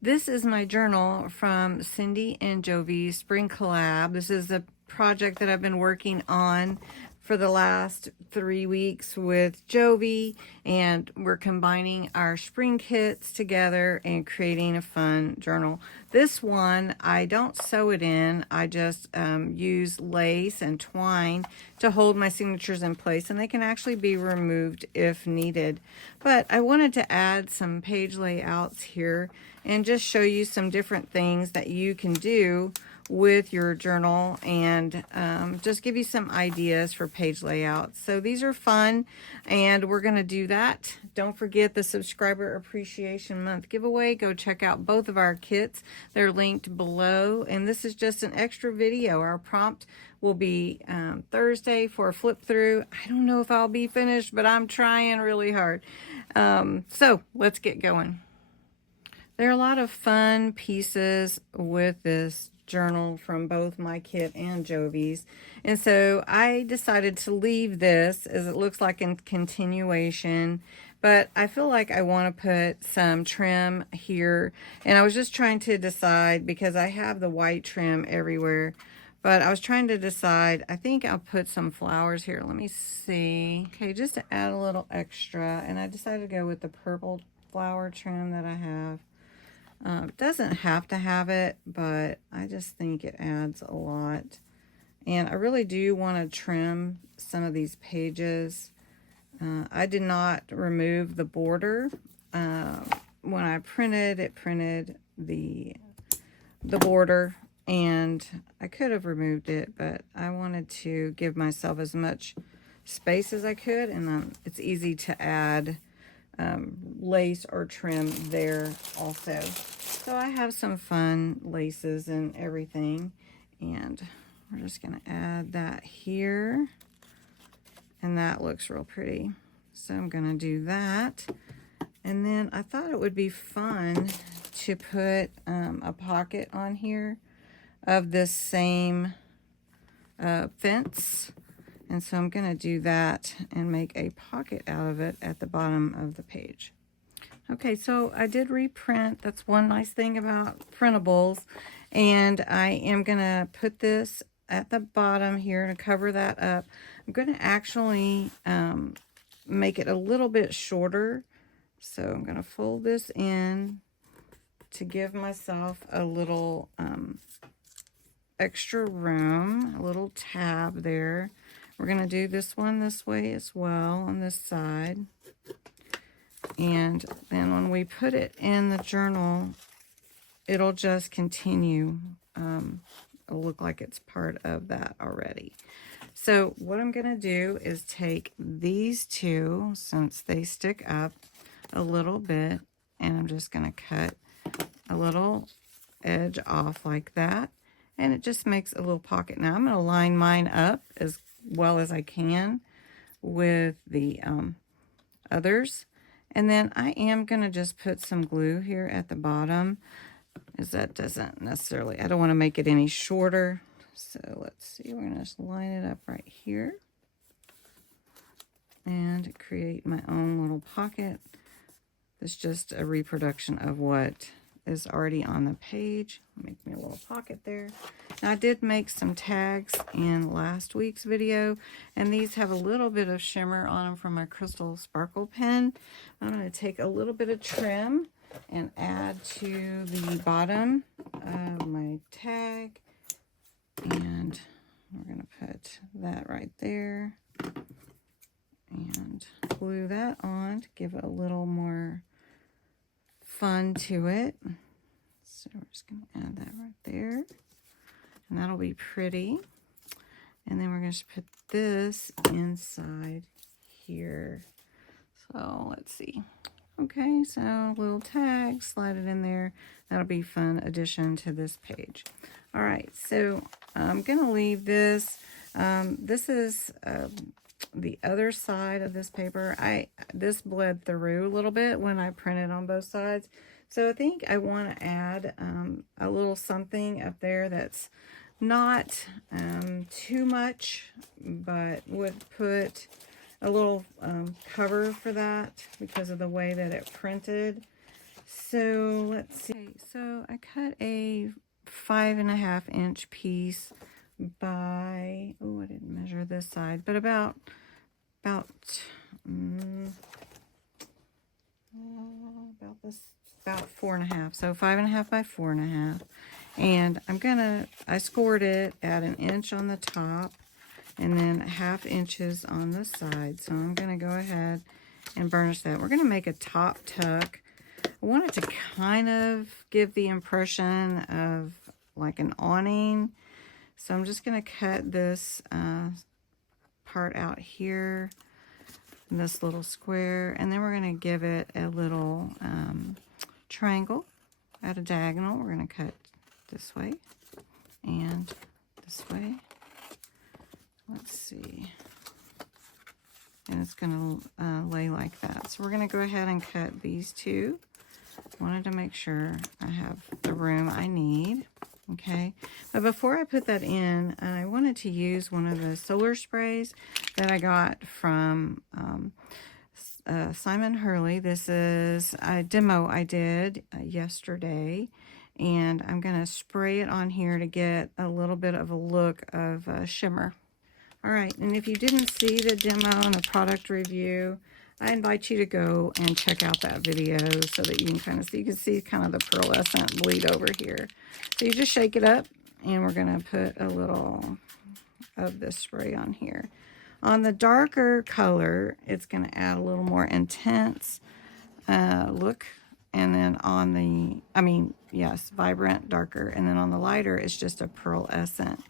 This is my journal from Cindy and Jovi Spring Collab. This is a project that I've been working on for the last 3 weeks with Jovi, and we're combining our spring kits together and creating a fun journal. This one, I don't sew it in. I just use lace and twine to hold my signatures in place, and they can actually be removed if needed. But I wanted to add some page layouts here and just show you some different things that you can do with your journal, and just give you some ideas for page layouts. So these are fun, and we're going to do that. Don't forget the Subscriber Appreciation Month giveaway. Go check out both of our kits. They're linked below, and this is just an extra video. Our prompt will be Thursday for a flip through. I don't know if I'll be finished, but I'm trying really hard. So let's get going. There are a lot of fun pieces with this journal from both my kit and Jovi's, and so I decided to leave this as it looks like in continuation, but I feel like I want to put some trim here, and I was just trying to decide because I have the white trim everywhere, but I was trying to decide. I think I'll put some flowers here. Let me see. Okay, just to add a little extra, and I decided to go with the purple flower trim that I have. It doesn't have to have it, but I just think it adds a lot. And I really do want to trim some of these pages. I did not remove the border. When I printed, it printed the border, and I could have removed it, but I wanted to give myself as much space as I could, and it's easy to add lace or trim there also. So I have some fun laces and everything, and we're just going to add that here, and that looks real pretty. So I'm going to do that, and then I thought it would be fun to put a pocket on here of this same fence. And so I'm going to do that and make a pocket out of it at the bottom of the page. Okay, so I did reprint. That's one nice thing about printables. And I am going to put this at the bottom here to cover that up. I'm going to actually make it a little bit shorter. So I'm going to fold this in to give myself a little extra room, a little tab there. We're going to do this one this way as well on this side. And then when we put it in the journal, it'll just continue. It'll look like it's part of that already. So what I'm going to do is take these two, since they stick up a little bit, and I'm just going to cut a little edge off like that. And it just makes a little pocket. Now I'm going to line mine up as well as I can with the others, and then I am going to just put some glue here at the bottom, as that doesn't necessarily, I don't want to make it any shorter. So let's see, we're going to just line it up right here and create my own little pocket. It's just a reproduction of what is already on the page. Make me a little pocket there. Now I did make some tags in last week's video, and these have a little bit of shimmer on them from my crystal sparkle pen. I'm going to take a little bit of trim and add to the bottom of my tag, and we're going to put that right there and glue that on to give it a little more fun to it. So we're just going to add that right there, and that'll be pretty. And then we're going to put this inside here. So let's see. Okay, so little tag, slide it in there. That'll be a fun addition to this page. All right, so I'm going to leave this. This is the other side of this paper. This bled through a little bit when I printed on both sides. So I think I want to add a little something up there that's not too much, but would put a little cover for that because of the way that it printed. So let's see. Okay, so I cut a 5.5 inch piece by, oh, I didn't measure this side, but about 4.5. So 5.5 by 4.5. And I scored it at 1 inch on the top and then 1/2 inches on the side. So I'm gonna go ahead and burnish that. We're gonna make a top tuck. I want it to kind of give the impression of like an awning. So I'm just going to cut this part out here, in this little square, and then we're going to give it a little triangle at a diagonal. We're going to cut this way and this way. Let's see. And it's going to lay like that. So we're going to go ahead and cut these two. Wanted to make sure I have the room I need. Okay, but before I put that in, I wanted to use one of the solar sprays that I got from Simon Hurley. This is a demo I did yesterday, and I'm going to spray it on here to get a little bit of a look of shimmer. All right, and if you didn't see the demo and the product review, I invite you to go and check out that video so that you can kind of see. You can see kind of the pearlescent bleed over here. So you just shake it up, and we're going to put a little of this spray on here. On the darker color, it's going to add a little more intense look. And then on the, vibrant, darker. And then on the lighter, it's just a pearlescent.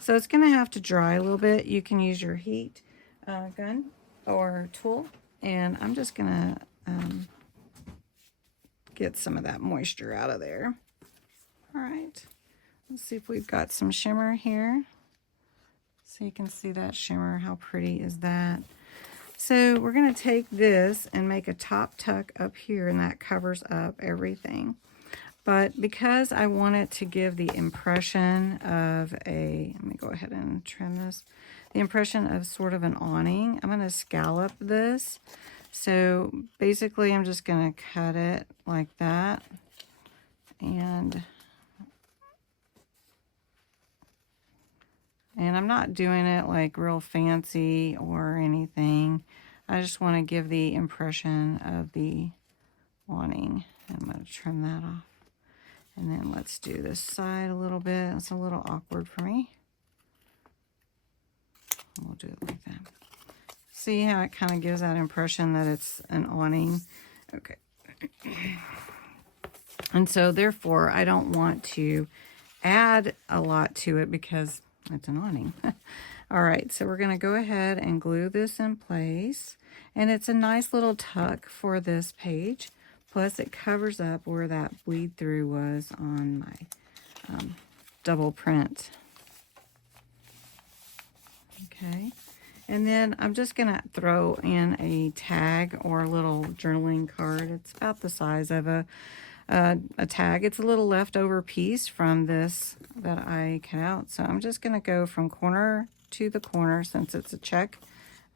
So it's going to have to dry a little bit. You can use your heat gun or tool. And I'm just going to get some of that moisture out of there. All right. Let's see if we've got some shimmer here. So you can see that shimmer. How pretty is that? So we're going to take this and make a top tuck up here, and that covers up everything. But because I want it to give the impression of a, let me go ahead and trim this, the impression of sort of an awning, I'm going to scallop this. So basically I'm just going to cut it like that. And I'm not doing it like real fancy or anything. I just want to give the impression of the awning. I'm going to trim that off. And then let's do this side a little bit. It's a little awkward for me. We'll do it like that. See how it kind of gives that impression that it's an awning? Okay. And so therefore, I don't want to add a lot to it because it's an awning. All right, so we're going to go ahead and glue this in place. And it's a nice little tuck for this page. Plus, it covers up where that bleed through was on my double print. Okay, and then I'm just going to throw in a tag or a little journaling card. It's about the size of a tag. It's a little leftover piece from this that I cut out. So I'm just going to go from corner to the corner since it's a check.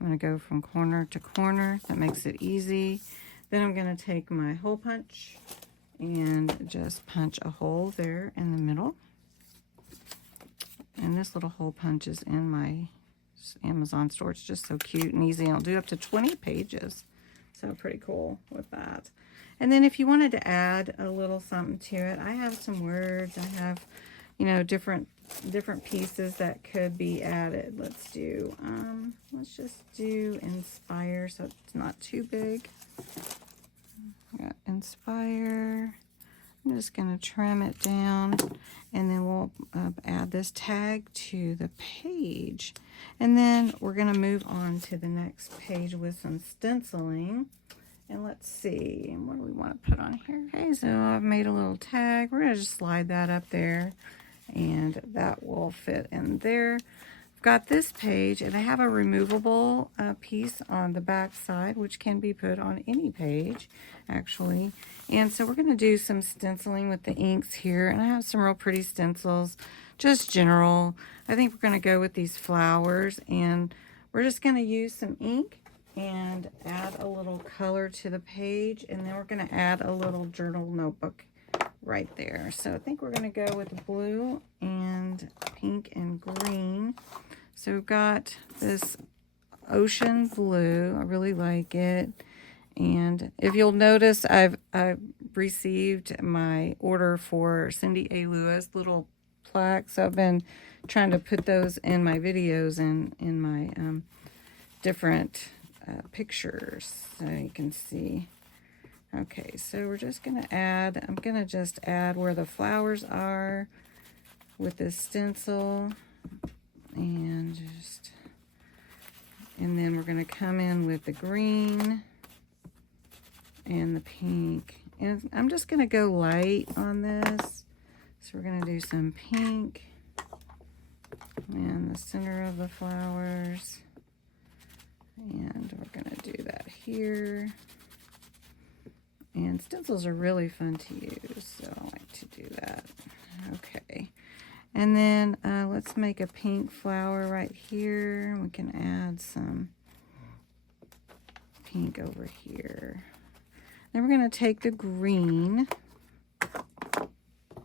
I'm going to go from corner to corner. That makes it easy. Then I'm going to take my hole punch and just punch a hole there in the middle. And this little hole punch is in my Amazon store. It's just so cute and easy. I'll do up to 20 pages. So pretty cool with that. And then if you wanted to add a little something to it, I have some words. I have, different pieces that could be added. Let's just do inspire so it's not too big. I got inspire. I'm just going to trim it down, and then we'll add this tag to the page. And then we're going to move on to the next page with some stenciling. And let's see, what do we want to put on here? Okay, so I've made a little tag. We're going to just slide that up there, and that will fit in there. I've got this page, and I have a removable piece on the back side, which can be put on any page, actually. And so we're going to do some stenciling with the inks here, and I have some real pretty stencils, just general. I think we're going to go with these flowers, and we're just going to use some ink and add a little color to the page, and then we're going to add a little journal notebook right there. So I think we're going to go with blue and pink and green. So we've got this ocean blue. I really like it. And if you'll notice, I've received my order for Cindy A. Lewis little plaques. So I've been trying to put those in my videos and in my different pictures so you can see. Okay, so we're just going to add, I'm going to just add where the flowers are with this stencil, and then we're going to come in with the green and the pink, and I'm just going to go light on this. So we're going to do some pink in the center of the flowers, and we're going to do that here. And stencils are really fun to use, so I like to do that. Okay, and then let's make a pink flower right here. We can add some pink over here. Then we're going to take the green,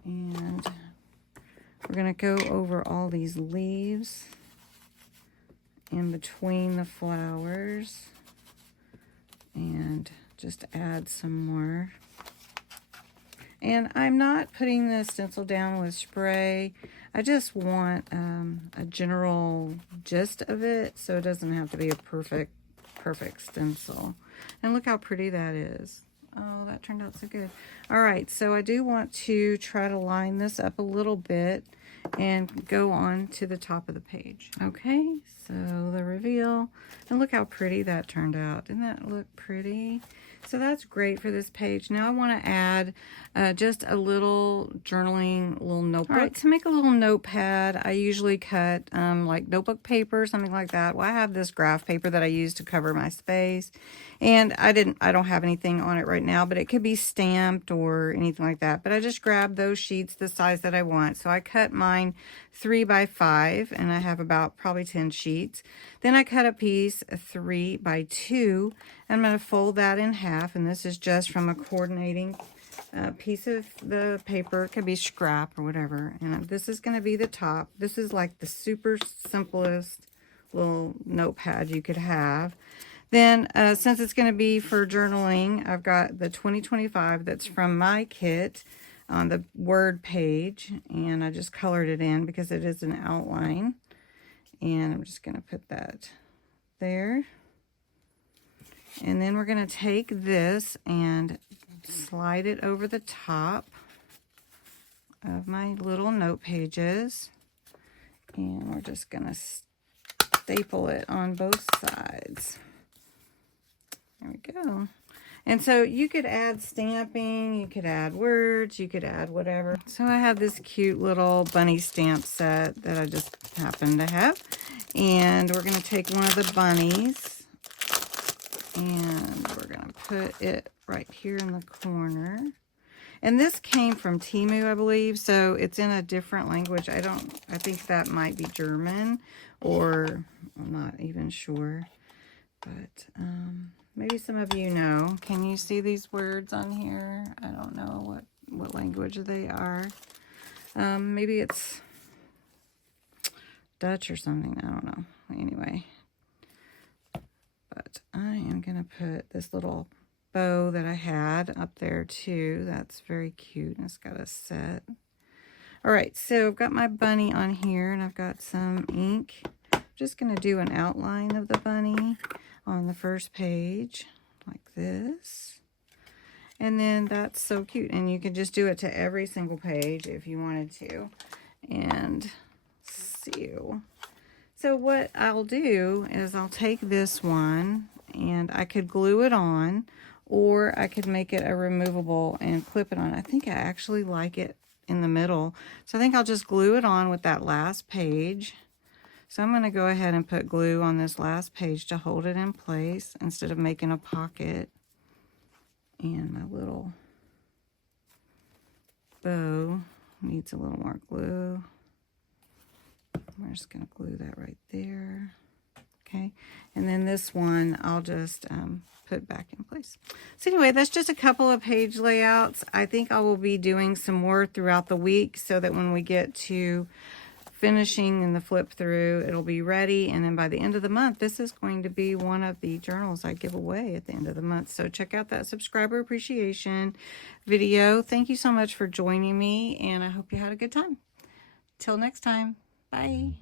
and we're going to go over all these leaves in between the flowers, and just add some more. And I'm not putting the stencil down with spray. I just want a general gist of it, so it doesn't have to be a perfect stencil. And look how pretty that is. Oh, that turned out so good. All right, so I do want to try to line this up a little bit and go on to the top of the page. Okay, so the reveal, and look how pretty that turned out. Didn't that look pretty? So that's great for this page. Now I want to add just a little journaling little notebook. All right, to make a little notepad, I usually cut like notebook paper, something like that. Well, I have this graph paper that I use to cover my space, and I don't have anything on it right now, but it could be stamped or anything like that. But I just grabbed those sheets the size that I want. So I cut mine 3 by 5, and I have about probably 10 sheets. Then I cut a piece 3 by 2. I'm going to fold that in half, and this is just from a coordinating piece of the paper. It could be scrap or whatever. And this is going to be the top. This is like the super simplest little notepad you could have. Then, since it's going to be for journaling, I've got the 2025 that's from my kit on the word page, and I just colored it in because it is an outline. And I'm just going to put that there. And then we're going to take this and slide it over the top of my little note pages. And we're just going to staple it on both sides. There we go. And so you could add stamping, you could add words, you could add whatever. So I have this cute little bunny stamp set that I just happen to have. And we're going to take one of the bunnies, and we're going to put it right here in the corner. And this came from Temu, I believe, so it's in a different language. I think that might be German, or I'm not even sure. But maybe some of you know. Can you see these words on here? I don't know what language they are. Maybe it's Dutch or something. I don't know. Anyway. But I am going to put this little bow that I had up there too. That's very cute. And it's got a set. All right, so I've got my bunny on here, and I've got some ink. I'm just going to do an outline of the bunny on the first page like this. And then that's so cute. And you can just do it to every single page if you wanted to. And seal. So what I'll do is I'll take this one, and I could glue it on, or I could make it a removable and clip it on. I think I actually like it in the middle. So I think I'll just glue it on with that last page. So I'm going to go ahead and put glue on this last page to hold it in place instead of making a pocket. And my little bow needs a little more glue. We're just going to glue that right there. Okay, and then this one I'll just put back in place. So anyway, that's just a couple of page layouts. I think I will be doing some more throughout the week so that when we get to finishing and the flip through, it'll be ready. And then by the end of the month, this is going to be one of the journals I give away at the end of the month. So check out that subscriber appreciation video. Thank you so much for joining me, and I hope you had a good time. Till next time, bye.